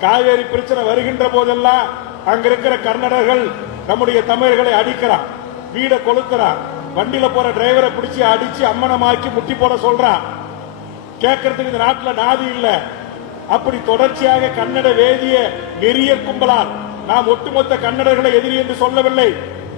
காவேரி பிரச்சனை வருகின்ற போதெல்லாம் அங்க இருக்கிற கர்நாடகர்கள் நம்முடைய தமிழர்களை அடிக்கிறான். வீடை கொளுக்கிறான் வண்டியில போற டிரைவரை பிடிச்சி அடிச்சு அம்மனமாக்கி முட்டி போட சொல்றான். கேட்கறதுக்கு இந்த நாட்டில் நாதி இல்ல. அப்படி தொடர்ச்சியாக கன்னட வேதிய நெறிய கும்பலால் நாம் ஒட்டுமொத்த கன்னடர்களை எதிரி என்று சொல்லவில்லை.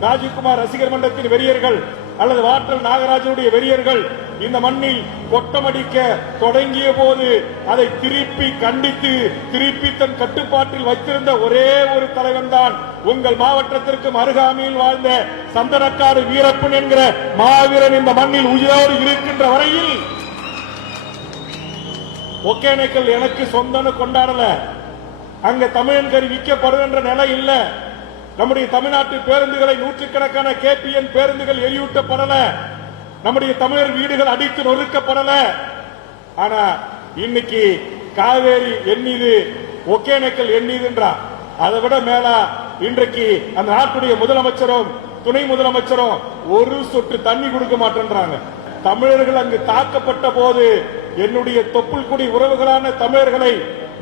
ராஜீவ்குமார் ரசிகர் மன்றத்தின் வெறியர்கள் அல்லது வாட்டல் நாகராஜனுடைய வெறியர்கள் இந்த மண்ணில் கொட்டமடிக்க தொடங்கிய போது அதை திருப்பி கண்டித்து திருப்பி தன் கட்டுப்பாட்டில் வைத்திருந்த ஒரே ஒரு தலைவன் தான் உங்கள் மாவட்டத்திற்கும் அருகாமையில் வாழ்ந்த சந்தனக்காடு வீரப்பன் என்கிற மாவீரன் இந்த மண்ணில் உயிரோடு இருக்கின்ற வரையில் ஒகேனக்கல் எனக்கு சொந்தம்னு கொண்டாடல. அங்க தமிழன் கறி விற்கப்படுகின்ற நிலை இல்ல. நம்முடைய தமிழ்நாட்டு பேருந்துகளை நூற்றுக்கணக்கான கேபிஎன் பேருந்துகள் எரியூட்டப்படல. நம்முடைய தமிழர் வீடுகள் அடித்து நொறுக்கப்படல. ஆனா இன்னைக்கு காவேரி எண்ணிது ஒகேனக்கல் எண்ணிதுன்றா அதை விட மேல இன்றைக்கு அந்த நாட்டுடைய முதலமைச்சரும் துணை முதலமைச்சரும் ஒரு சொட்டு தண்ணி கொடுக்க மாட்டேன்றாங்க. தமிழர்கள் அங்கு தாக்கப்பட்ட போது என்னுடைய தொப்புள் குடி உறவுகளான தமிழர்களை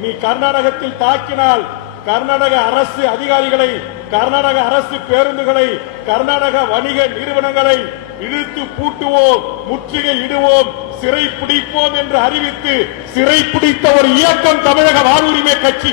நீ கர்நாடகத்தில் தாக்கினால் கர்நாடக அரசு அதிகாரிகளை கர்நாடக அரசு பேருந்துகளை கர்நாடக வணிக நிறுவனங்களை இழுத்து பூட்டுவோம் முற்றுகை இடுவோம் சிறை பிடிப்போம் என்று அறிவித்து சிறை பிடித்த ஒரு இயக்கம் தமிழக வாழ்வுரிமை கட்சி.